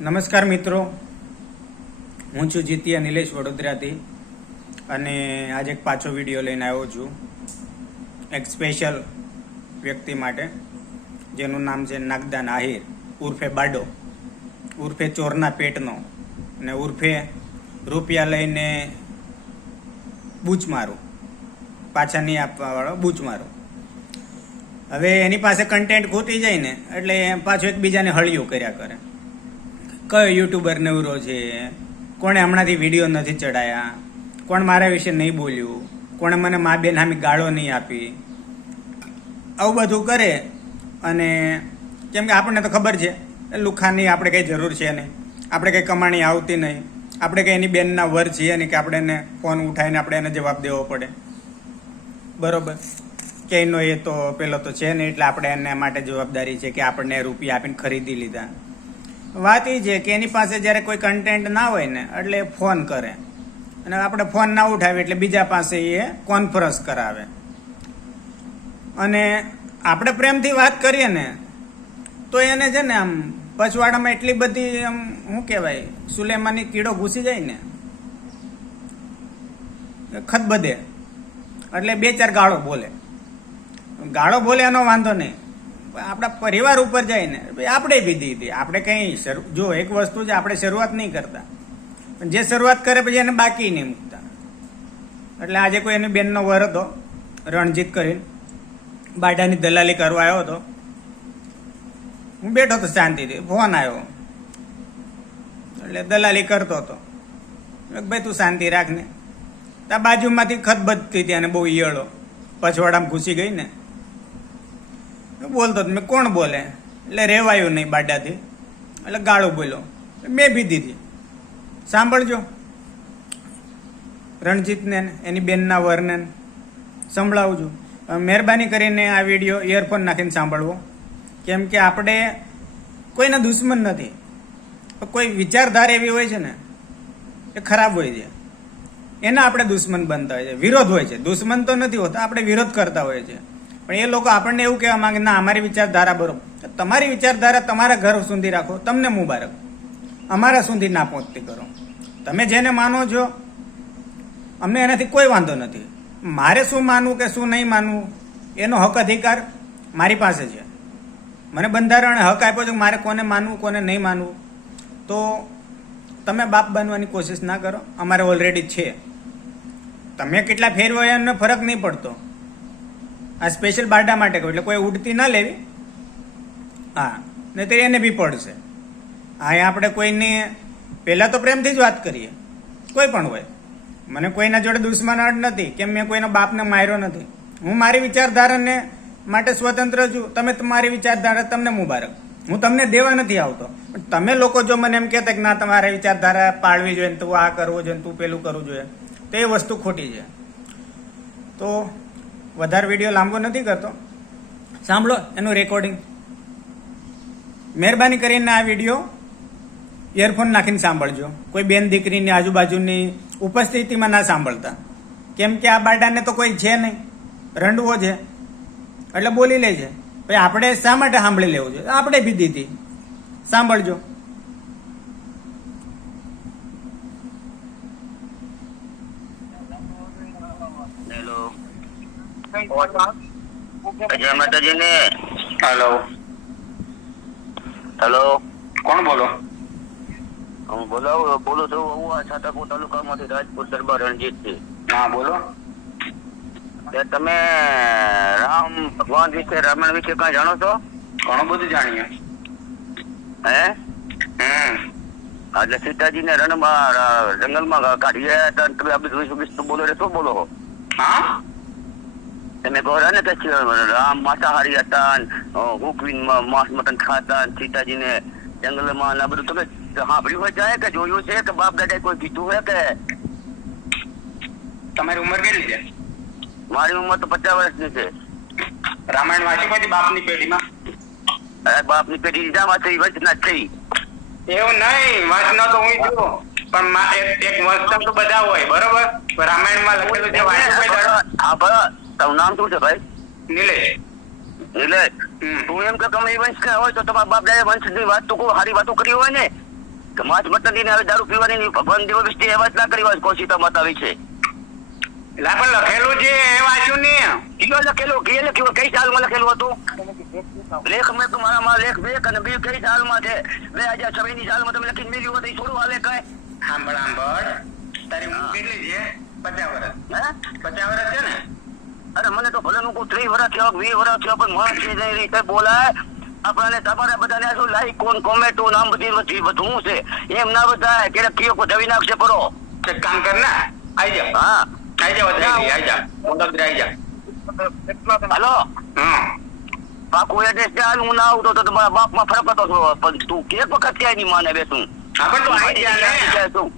નમસ્કાર મિત્રો. હું છું જીતિયા નિલેશ વડોદરાથી અને આજે એક પાછો વીડિયો લઈને આવ્યો છું. એક સ્પેશિયલ વ્યક્તિ માટે, જેનું નામ છે નાગદાન આહિર, ઉર્ફે બાડો. ઉર્ફે ચોરના પેટનો અને ઉર્ફે રૂપિયા લઈને બૂચ મારું. પાછા નહીં આપવાવાળો, બૂચ મારું. હવે એની પાસે કન્ટેન્ટ ખૂટી જાય ને, એટલે પાછું એકબીજાને હળિયું કર્યા કરે. કયો યુટ્યુબર નવરો છે? કોણે હમણાંથી વીડિયો નથી ચડાયા? કોણ મારા વિશે નહીં બોલ્યું? કોણે મને મા બેન સામે ગાળો નહીં આપી? આવું બધું કરે અને કેમ કે આપણને તો ખબર છે, લુખાની આપણે કંઈ જરૂર છે નહીં. આપણે કંઈ કમાણી આવતી નહીં. આપણે કંઈ એની બેનના વર છીએ નહીં કે આપણે એને ફોન ઉઠાવીને આપણે એને જવાબ દેવો પડે. બરોબર. કે એનો એ તો પેલો તો છે ને એટલે આપણે એના માટે જવાબદારી છે કે આપણને રૂપિયા આપીને ખરીદી લીધા. વાત એ છે કે એની પાસે જ્યારે કોઈ કન્ટેન્ટ ના હોય ને, એટલે એ ફોન કરે. અને આપણે ફોન ના ઉઠાવીએ એટલે બીજા પાસે એ કોન્ફરન્સ કરાવે. અને આપણે પ્રેમથી વાત કરીએ ને, તો એને છે ને આમ પછવાડામાં એટલી બધી આમ, શું કહેવાય સુલેમાની કીડો ઘૂસી જાય ને ખતબદે. એટલે બે ચાર ગાળો બોલે. ગાળો બોલે એનો વાંધો નહીં. આપણા પરિવાર ઉપર જાય ને આપણે બી દીધી આપણે કંઈ જો એક વસ્તુ છે, આપણે શરૂઆત નહીં કરતા. પણ જે શરૂઆત કરે પછી એને બાકી નહીં મૂકતા. એટલે આજે કોઈ એની બેનનો વર હતો, રણજીત કરીને. બાડાની દલાલી કરવા આવ્યો હતો. હું બેઠો હતો શાંતિથી. ફોન આવ્યો. એટલે દલાલી કરતો હતો. ભાઈ, તું શાંતિ રાખ ને ત્યાં બાજુમાંથી ખતબદતી હતી અને બહુ ઈયળો. પછવાડામાં ઘૂસી ગઈ ને. બોલતો હતો મેં કોણ બોલે? એટલે રેવાયું નહીં બાડાથી. એટલે ગાળો બોલ્યો. મેં બી દીધી સાંભળજો. રણજીતને એની બેનના વરને સંભળાવજો. મહેરબાની કરીને આ વીડિયો ઇયરફોન નાખીને સાંભળવો. કેમ કે આપણે કોઈના દુશ્મન નથી. કોઈ વિચારધારા એવી હોય છે ને, એ ખરાબ હોય છે. એના આપણે દુશ્મન બનતા હોય છે. વિરોધ હોય છે. દુશ્મન તો નથી હોતા, આપણે વિરોધ કરતા હોય છે. પણ એ લોકો આપણને એવું કહેવા માંગે, ના, અમારી વિચારધારા બરોબર. તમારી વિચારધારા તમારા ઘર સુધી રાખો, તમને મુબારક. અમારા સુધી ના પહોંચતી કરો. તમે જેને માનો છો, અમને એનાથી કોઈ વાંધો નથી. મારે શું માનવું કે શું નહીં માનવું, એનો હક અધિકાર મારી પાસે છે. મને બંધારણે હક આપ્યો છે મારે કોને માનવું, કોને નહીં માનવું. તો તમે બાપ બનવાની કોશિશ ના કરો. અમારે ઓલરેડી છે. તમે કેટલા ફેરવો એમને ફરક નહીં પડતો. આ સ્પેશિયલ બારડા માટે કહું, એટલે કોઈ ઉડતી ના લેવી. હા નહીં એને બી પડશે. હા આપણે કોઈને, પહેલાં તો પ્રેમથી જ વાત કરીએ. કોઈ પણ હોય. મને કોઈના જોડે દુશ્મનાટ નથી, કેમ મેં કોઈના બાપને માર્યો નથી. હું મારી વિચારધારાને માટે સ્વતંત્ર છું. તમે તમારી વિચારધારા તમને મુબારક. હું તમને દેવા નથી આવતો. પણ તમે લોકો જો મને એમ કહેતા કે ના, તમારે વિચારધારા પાળવી જોઈએ ને તું આ કરવું જોઈએ તું પેલું કરવું જોઈએ. તો એ વસ્તુ ખોટી છે. તો વધારે વીડિયો લાંબો નથી કરતો. સાંભળો એનું રેકોર્ડિંગ મહેરબાની કરીને આ વીડિયો ઇયરફોન નાખીને સાંભળજો. કોઈ બેન દીકરીની આજુબાજુની ઉપસ્થિતિમાં ના સાંભળતા. કેમ કે આ બાટાને તો કોઈ છે નહીં. રંડવો છે. એટલે બોલી લે છે. ભાઈ, આપણે શા માટે સાંભળી લેવું જોઈએ આપણે બી દીધી સાંભળજો. હેલો જય માતાજી ને હેલો હેલો કોણ બોલો? હું બોલાવું બોલું છું હું આ છાતાપુર તાલુકામાંથી રાજપુર દરબાર રણજીતથી. હા બોલો. તમે રામ ભગવાન વિશે રામાયણ વિશે કઈ જાણો છો? ઘણું બધું જાણીએ. હે? હમ. એટલે સીતાજીને રણમાં ર- જંગલમાં કાઢી ગયા તમે આ બધું બોલો રે શું બોલો હા? તમે છો ને કે રામ માંસાહારી હતા હુકવીન મ- માંસ મટન ખાતા સીતાજીને જંગલમાં અને બધું તમે સાંભળ્યું હોય જાય કે જોયું છે કે બાપ દાદાએ કોઈ કીધું હોય કે તમારી ઉંમર કેટલી છે મારી ઉંમર તો પચાસ વર્ષની છે રામાયણ વાંચી પછી બાપની પેઢીમાં અરે બાપની પેઢી જામાં થઈ વચના થઈ એવું નહીં વાંચનો તો હું છું પણ એક એક વંશ તો બધા હોય બરોબર રામાયણમાં લખેલું છે વાંચ્યું કોઈ તારું નામ શું છે ભાઈ? નિલેશ. નિલેશ? તું એમ કે તમે વંશ ના હોય તો તમારા બાપ દાદા વંશની વાત તો કોઈ સારી વાતો કરી હોય ને? કે માંસ મટનની હવે દારૂ પીવાની ભગવાન દેવ વિશે એ વાત ના કરી હોય કોશિતા માતા વિશે. લાપણ લખેલું છે એ વાંચ્યું ને. કયો લખેલું? કે લખ્યું? કઈ સાલમાં લખેલું હતું? લેખ મેં તમારા માં લેખ બે અને બે કઈ સાલમાં છે? બે હજાર છવ્વીસની સાલમાં તમે લખીને મેળ્યું હતું એ થોડું હાલે કઈ. સાંભળ સાંભળ. તારી કેટલી છે? પચાસ વર્ષ પચાસ વર્ષ છે ને? અરે મને તો ભલે નું ત્રીસ વર્ષ થયો વીસ વર્ષ થયો પણ માણસ છે જે રીતે બોલાય. આપણને તમારે બધાને શું લાઈક કોણ કોમેન્ટો નામ બધી બધી બધું છે? એમ ના બધાય. કે કયો કો જવી નાખશે પરો. એક કામ કર ને આઈ જા. હા. આઈ જા વધારી આઈ જા. વડોદરા આઈ જા. હાલો. હમ. પાકું એડ્રેસ ચાલ હું ના આવતો તો તમારા બાપમાં ફરક હતો પણ તું એક વખત ક્યાંય નહીં માને બેસું. હા પણ તું આઈ જા ને. તો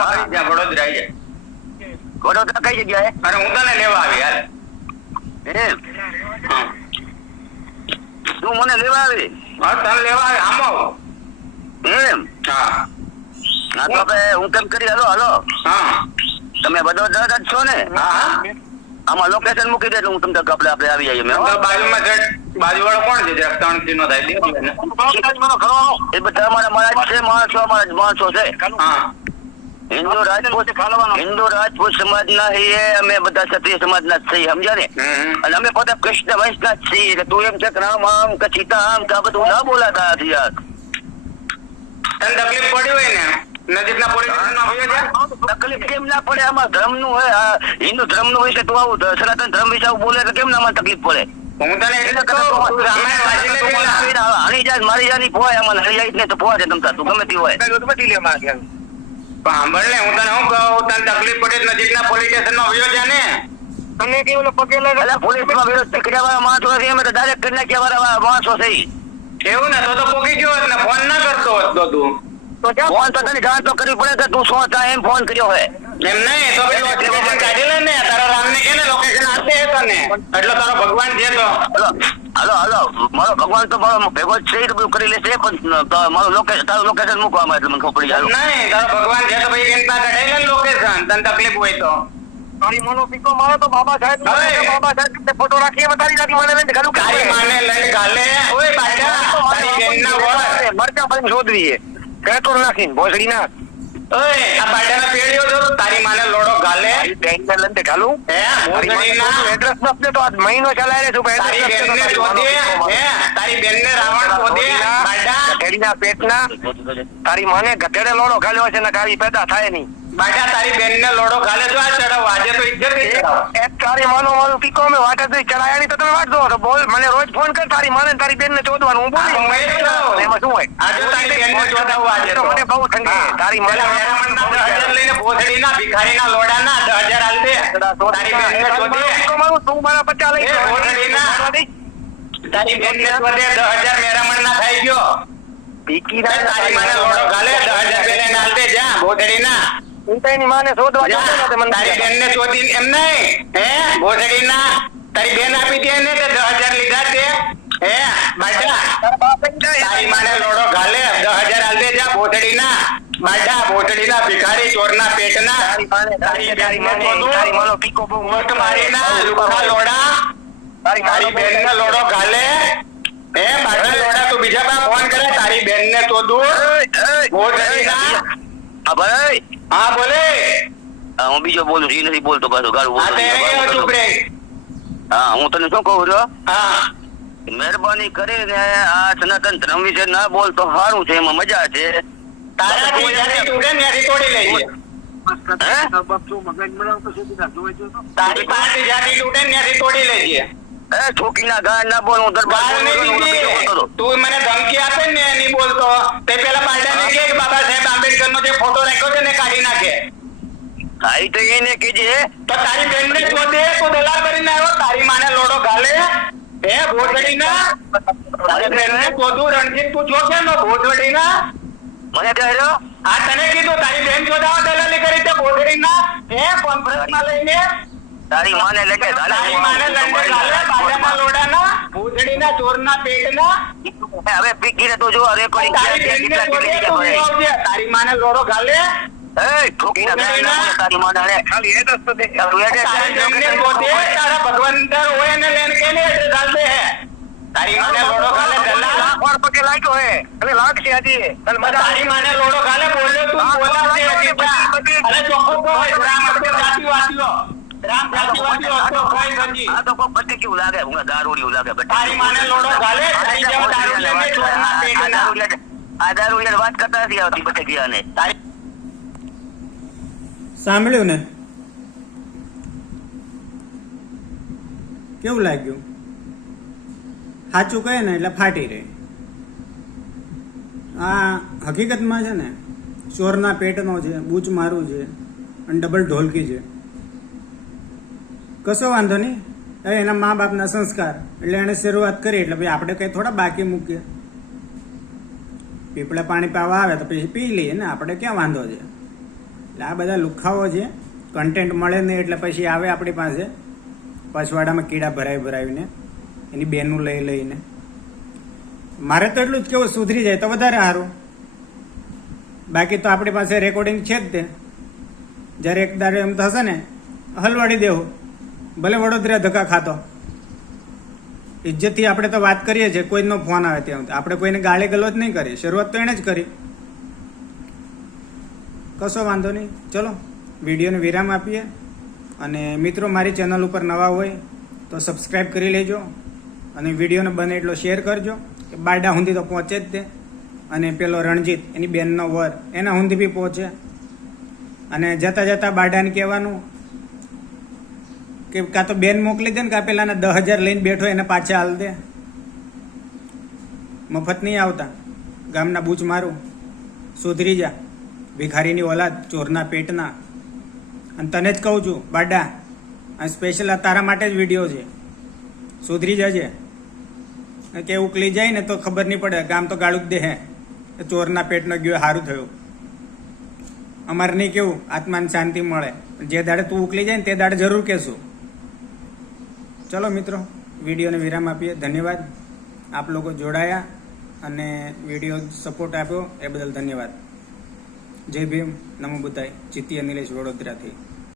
આઈ જા વડોદરા આઈ જા. વડોદરા કઈ જગ્યાએ? અરે હું તને લેવા આવી હાલ. એમ? તું મને લેવા આવી? હા તને લેવા આવી આમ આવો. એમ? હા. હા તો આપણે હું કેમ કરી હાલો હાલો. હા. તમે વડોદરા જ છો ને? હા આમાં લોકેશન મૂકી દે હું તમને આપણે આપણે આવી જઈએ બાજુમાં બાજુવાળો કોણ છે? ત્રણથી નો થાય. એ બધા અમારા મારા છે માણસો અમારા માણસો છે. હા. હિન્દુ રાજપૂત હિન્દુ રાજપૂત સમાજના છીએ અમે બધા ક્ષત્રિય સમાજ ના છીએ સમજ્યા ને અને અમે પોતે કૃષ્ણ વંશ ના છીએ એટલે તું એમ છે કે રામ આમ કે સીતા આમ કે આ બધું ના બોલાતા હતી યાર તને તકલીફ પડી હોય ને નજીકના પોલીસ તકલીફ કેમ ના પડે આમાં ધર્મનું હોય હિન્દુ ધર્મનું વિશે તું આવું સનાતન ધર્મ વિશે આવું બોલે તો કેમ ના મને તકલીફ પડે હું તને એટલે જ કહું, તું રામાયણ વાંચી લે પહેલા. હણી જાય મારી જાય પોય આમાં ને તો પોય છે તમતા તું ગમે તે હોય સાંભળ ને હું તને શું કહું? તને તકલીફ પડે નજીકના પોલીસ સ્ટેશનમાં વયો જા ને? એટલે પોલીસમાં વિરોધ પકડ્યા વાળા માણસો નથી અમે તો ડાયરેક્ટ કરી નાખ્યા વાળા માણસો છે એવું ને? તો તો પોકી ગયો હોત ને ફોન ના કરતો હોત તો તું. ફોન તો તને જાણ તો કરવી પડે કે તું શું હતા એમ ફોન કર્યો હોય? એમ નહીં તો પેલું લોકેશન કાઢી લે ને તારા રામને કે લોકેશન આપશે તને. એટલે તારો ભગવાન છે તો. Hello hello. મારો ભગવાન તો મારો ભેગો છે ઈ તો બધું કરી લેશે પણ મારું લોકેશન તારું લોકેશન મૂકવામાં એટલે મને ખબર પડી જાય. નહીં તારો ભગવાન છે તો ભાઈ એની પાસે કાઢી લે ને લોકેશન તને તકલીફ હોય તો. તારી માને લઈને ગાલે ઓય બાટા તારી બેનના વળ ઓય આ બાટાના પેડીઓ જો તારી માને લોડો ગાલે હે મોગરીના મહિનો ચલાય છે તારી બેનને શોધે. હે તારી બેનને રાવણ શોધે. પેટના. તારી માને ગધેડે લોડો ગાલ્યો છે ને કાવી પેદા થાય નહીં. બાટા તારી બેન ને લોડો ખાલે જો આ ચડાવો. આજે તો ઇજ્જત નહીં ચડાવો. એ તારી માનો મારું પીકો મેં વાટા તો ચડાયા નહીં તો તમે વાટ દો બોલ મને રોજ ફોન કર તારી માને તારી બેન ને ચોદવાનું. હું બોલી મેં એમાં શું હોય? આજે તારી બેન ને ચોદાવું આજે તો. મને બહુ ઠંડી તારી મને હજાર લઈને ભોસડી ના ભિખારી ના લોડા ના દસ હજાર આલ દે. તારી બેનને શોધે. પીકો મારું તું મારા પચાસ લઈ એ જાઓ. ભોસડીના. તારી બેનને શોધે દસ હજાર મેરામણના થઈ ગયો. પીકી એ તારી માને લોડો ગાલે દસ હજાર પેલે ના આલ દે. જા ભોસડીના. એની માને શોધવા જતો ને મને તારી બેનને શોધી એમ નહીં હે ભોસડીના તારી બેન આપી દે ને તે દસ હજાર લીધા તે હે બાટા તારી માને લોડો ગાલે દસ હજાર દે જા ભોસડીના બાટા ભોસડીના ભિખારી ચોરના પેટના. તારી માને તારી શોધું. માનો પીકો બહુ મોટ મારીના લુખા લોડા. તારી તારી બેનને લોડો ગાલે હે બાટા લોડા તું બીજા પા ફોન કરે તારી બેનને શોધું. ભોસડીના હા ભાઈ હા બોલે હા, હું બીજો બોલું છું ઈ નથી બોલતો પાછો ગાળું હા તે બોલું છું. ચૂપ રે હા હું તને શું કહું છું હા મહેરબાની કરીને આ સનાતન ધર્મ વિશે ના બોલ તો સારું છે એમાં મજા છે તારાથી જ્યાંથી તૂટે ને ત્યાંથી તોડી લેજે હે? તારી પાસે જ્યાંથી તૂટે ને ત્યાંથી તોડી લેજે એ ઠોકીના ગાળ ના બોલ હું દરબાર ગાળ બોલું છું, નહીં હું તો બીજો બોલતો હતો. દીધી. તું મને ધમકી આપે ને નહીં બોલતો તે પેલા પાડાને કે કે બાબા સાહેબ આંબેડકર નો જે ફોટો રાખ્યો છે ને કાઢી નાખે હા ઈ તો એને કહેજે તો તારી બેન ને શોધે તું દલાલ કરીને આવ્યો તારી માને લોડો ગાલે હે ભોસડી ના તારી બેન ને શોધું રણજીત તું જો છે નો ભોસડી ના મને કહેલો આ તને કીધું તારી બેન શોધાવા દલાલી કરી તે ભોસડી ના હે કોન્ફરન્સમાં લઈને તારી માને લેકે તારી માને લઈને ગાલે બાજાના લોડાના ભોસડીના ચોરના પેટના હવે પીકીને તો જો હવે આવજે. તારી માને લોડો ગાલે ભગવાન ના લેન કે ચાલતે હે તારી માને લોડો ગાલે લાખ વાર લાગ્યો હે લાગશે હજી તારી માને લોડો ગાલે બોલ્યો તું બોલાવજે હજી જા. અરે ચોખ્ખું બોલ રામ હતો જાતિવાદીઓ રામ જાતિવાદીઓ હતો કઈ નથી આ તો કોઈ બટે કેવું લાગે? હું દારૂડિયું લાગે તારી માને લોડો ગાલે તારી જેવા દારૂડિયાને ચોરના પેટના દારૂડિયા- આ દારૂડિયાની વાત કરતા નથી આવતી બટે ગયા સાંભળ્યું ને? કેવું લાગ્યું? સાચું કહે ને એટલે ફાટી રહે. આ હકીકતમાં છે ને ચોરના પેટનો છે બૂચ મારું છે અને ડબલ ઢોલકી છે. કશો વાંધો નહીં. એના મા બાપના સંસ્કાર. એટલે એણે શરૂઆત કરી. એટલે ભાઈ આપણે કંઈ થોડા બાકી મૂકીએ. પીપળા પાણી પાવા આવે તો પછી પી લઈએ ને. આપણે ક્યાં વાંધો છે? એટલે આ બધા લુખાઓ છે. કન્ટેન્ટ મળે નહીં એટલે પછી આવે આપણી પાસે. પછવાડામાં કીડા ભરાવી ભરાવીને એની બેનું લઈ લઈને. મારે તો એટલું જ કેવું સુધરી જાય તો વધારે સારું. બાકી તો આપણી પાસે રેકોર્ડિંગ છે જ તે. જ્યારે એક દાડે એમ થશે ને, હલવાડી દેવું. ભલે વડોદરા ધક્કા ખાતો ઇજ્જતથી આપણે તો વાત કરીએ છીએ, કોઈનો ફોન આવે ત્યાં આપણે કોઈને ગાળી ગલોજ નહીં કરી શરૂઆત તો એણે જ કરી. કશો વાંધો નહીં. ચલો, વિડીયોને વિરામ આપીએ. અને મિત્રો, મારી ચેનલ ઉપર નવા હોય તો સબસ્ક્રાઈબ કરી લેજો. અને વિડીયોને બને એટલો શેર કરજો કે બારડા સુધી તો પહોંચે જ તે. અને પેલો રણજીત, એની બેનનો વર, એના સુધી બી પહોંચે. અને જતા જતા બારડાને કહેવાનું કે કાં તો બેન મોકલી દે ને કાં પેલાને દસ હજાર લઈને બેઠો એને પાછા હાલ દે. મફત નહીં આવતા. ગામના બૂચ મારું. સુધરી જા. ભિખારીની ઓલાદ, ચોરના પેટના. અને તને જ કહું છું, બાડા, આ સ્પેશિયલ આ તારા માટે જ વીડિયો છે. સુધરી જજે. કે ઉકલી જાય ને તો ખબર નહીં પડે, ગામ તો ગાળું જ દે હે. ચોરના પેટનો ગયો સારું થયું. અમારે નહીં કેવું, આત્માને શાંતિ મળે. જે દાડે તું ઉકલી જાય ને તે દાડે જરૂર કહેશું. ચલો મિત્રો, વિડીયોને વિરામ આપીએ. ધન્યવાદ. આપ લોકો જોડાયા અને વીડિયો સપોર્ટ આપ્યો. એ બદલ ધન્યવાદ. જય ભીમ. નમો બુદ્ધાય. જીતી અનિલેશ વડોદરાથી.